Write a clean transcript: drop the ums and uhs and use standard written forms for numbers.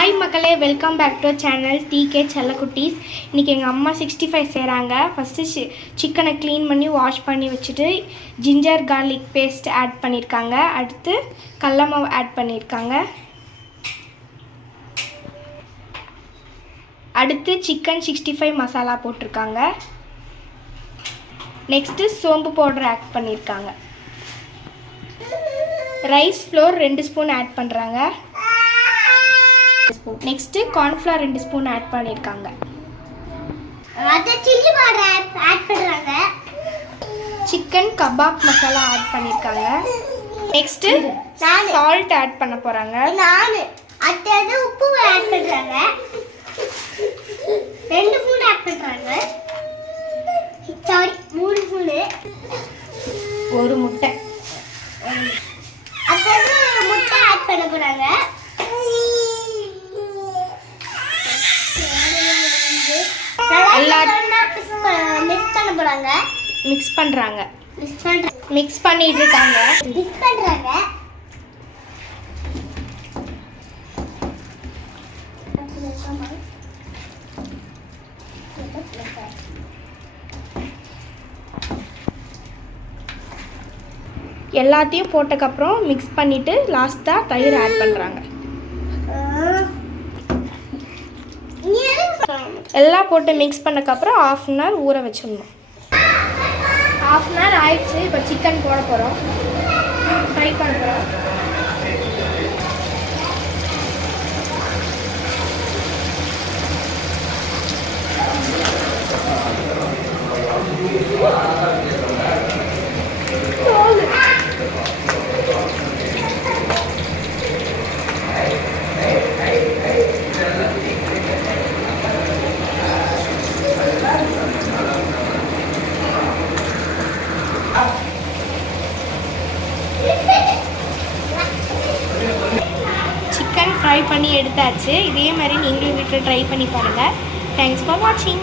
Hi மக்களே, welcome back to channel DK செல்லக்குட்டீஸ். இன்றைக்கி எங்கள் அம்மா 65 செய்கிறாங்க. ஃபஸ்ட்டு சிக்கனை க்ளீன் பண்ணி வாஷ் பண்ணி வச்சுட்டு ஜிஞ்சர் கார்லிக் பேஸ்ட் ஆட் பண்ணியிருக்காங்க. அடுத்து கடல மாவு ஆட் பண்ணியிருக்காங்க. அடுத்து சிக்கன் 65 மசாலா போட்டிருக்காங்க. நெக்ஸ்ட்டு சோம்பு பவுடர் ஆட் பண்ணியிருக்காங்க. ரைஸ் ஃப்ளோர் 2 ஸ்பூன் ஆட் பண்ணுறாங்க. நெக்ஸ்ட்டு கார்ன்ஃப்ளவர் 2 ஸ்பூன் ஆட் பண்ணியிருக்காங்க. சில்லி பவுடர் ஆட் பண்ணுறாங்க. சிக்கன் கபாப் மசாலா ஆட் பண்ணியிருக்காங்க. நெக்ஸ்ட்டு சால்ட் ஆட் பண்ண போகிறாங்க. அடுத்தது உப்பு ஆட் பண்ணுறாங்க. 2 ஸ்பூன் ஆட் பண்ணுறாங்க. Sorry 3 spoon. ஒரு முட்டை. அடுத்தது முட்டை ஆட் பண்ண போகிறாங்க. மிக்ஸ் பண்ணுறாங்க. மிக்ஸ் பண்ணிட்டு இருக்காங்க. எல்லாத்தையும் போட்டக்கப்புறம் மிக்ஸ் பண்ணிட்டு லாஸ்ட்டாக தயிர் ஆட் பண்ணுறாங்க. எல்லாம் போட்டு மிக்ஸ் பண்ணக்கப்புறம் 1/2 அன் ஹவர் ஊற வச்சிடணும். 1/2 அன் ஹவர் ஆயிடுச்சு. இப்போ சிக்கன் போட போகிறோம், ஃப்ரை பண்ண போகிறோம். சிக்கன் ஃப்ரை பண்ணி எடுத்தாச்சு. இதே மாதிரி நீங்களும் வீட்டில் ட்ரை பண்ணி பாருங்கள். தேங்க்ஸ் ஃபார் வாட்சிங்.